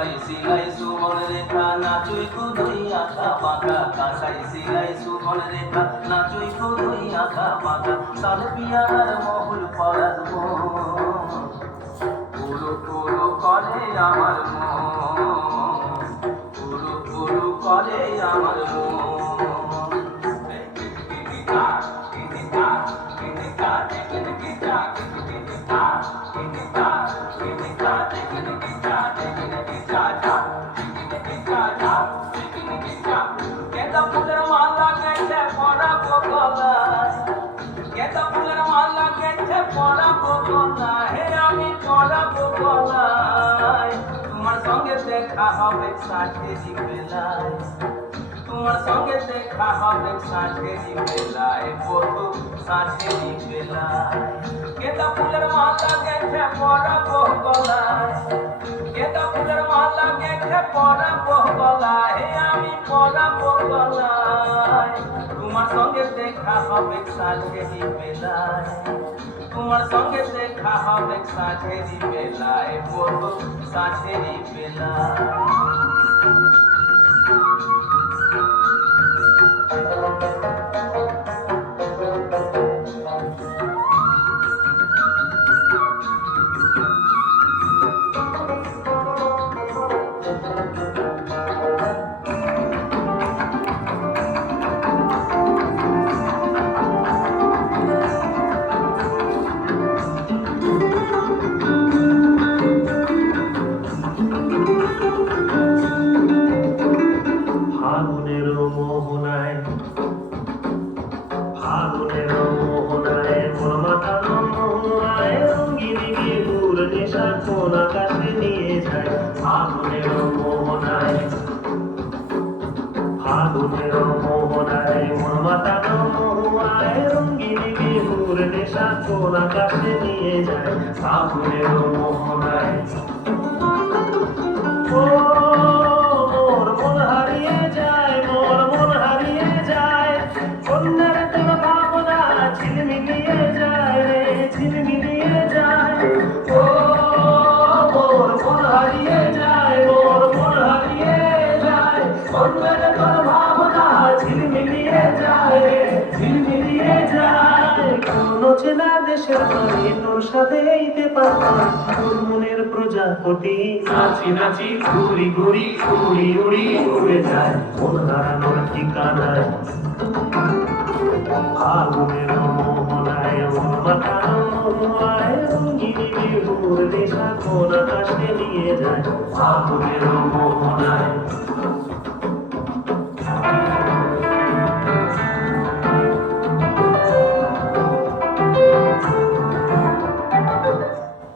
কাঁসাই সিলাই সুমন রেখা নাচুই কুদই আঁকা বাঁকা কাঁসাই সিলাই সুমন রেখা নাচুই কুদই আঁকা বাঁকা তালে পিয়ার মহুল পরার পুরো পুরো করে আমার পুরো পুরো করে আমার গেঁদা ফুলের মালা গেছে পরাবো গলায় গেঁদা ফুলের মালা গেছে পরাবো গলায় হে আমি পরাবো গলায় তোমার সঙ্গে দেখা হবে সাঁঝেরি বেলায় তোমার সঙ্গে দেখা হবে সাঁঝেরি বেলায় বধু সাঁঝেরি বেলায় গেঁদা ফুলের মালা গেছে পরাবো গলায় গেঁদা ফুলের মালা গেছে পরাবো গলায় হে আমি পরাবো গলায় তোমার সঙ্গে দেখা হবে সাঁঝেরি বেলায় তোমার সঙ্গে দেখা হবে সাঁঝেরি বেলায় বধু সাঁঝেরি বেলায় ফাগুনের মোহনায় মন মাতানো মোহনায় রঙিনী বিহুর নেশা কোন আকাশে নিয়ে যায় ফাগুনের মোহনায় ফাগুনের মোহনায় মন মাতানো মোহনায় রঙিনী বিহুর নেশা কোন আকাশে নিয়ে যায় ফাগুনের মোহনায় মোর মন হারিয়ে যায় মোর মন হারিয়ে যায় কন্যার তোর ভাবনা ঝিলমিলিয়ে যায় রে ঝিলমিলিয়ে যায় ও মোর মন হারিয়ে যায় মোর মন হারিয়ে যায় কন্যার তোর ভাবনা ঝিলমিলিয়ে যায় রে ঝিলমিলিয়ে যায় কোন চেনা দেশের বাড়ি তোর সাথে এইতে পারতাম তোর মনের প্রজাপতি নাচি নাচি ঘুরি ঘুরি উড়ি উড়ি উড়ে যায় মন হারানোর ঠিকানায় ফাগুনের মোহনায় মন মাতানো মোহনায় রঙিনী বিহুর নেশা কোন আকাশে নিয়ে যায় ফাগুনের